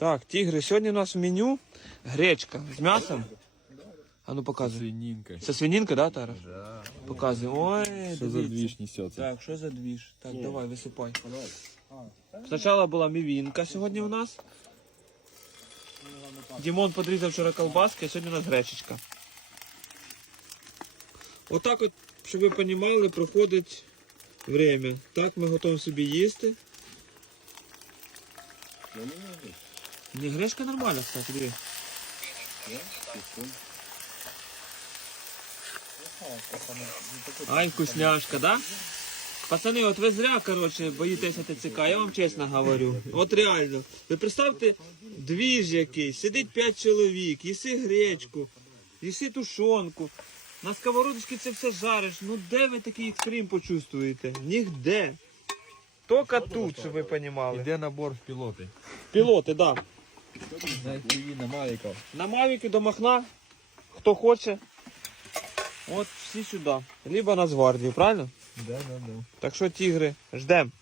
Так, тігри, сьогодні у нас в меню гречка з м'ясом. А ну показуй. Свининка. Це свинінка, да, Тарас? Да. Показуй. Ой, Что за дивіться. движ несется? Так, що за двіж? Так, давай, висипай. Спочатку була мівінка сьогодні у нас. Дімон подрізав вчора колбаски, а сьогодні у нас гречечка. Отак от, щоб ви розуміли, проходить время. Так, ми готуємо собі їсти. Не, гречка нормальна, кстати, диви. Ай, вкусняшка, да? Пацани, от ви зря, коротше, боїтеся ТЦК, я вам чесно говорю. От реально. Ви представте, двіж якийсь, сидить 5 чоловік, їси гречку, їси тушонку. На сковородочці це все жариш. Ну де ви такий екстрим почувствуєте? Нігде. Тільки тут, щоб ви розуміли. Где набор в пилоты? Пілоти, так. Да. На мавіках. На мавіки до Махна, хто хоче. От всі сюди. Либо на звардію, правильно? Да, да, да. Так що тігри, ждем.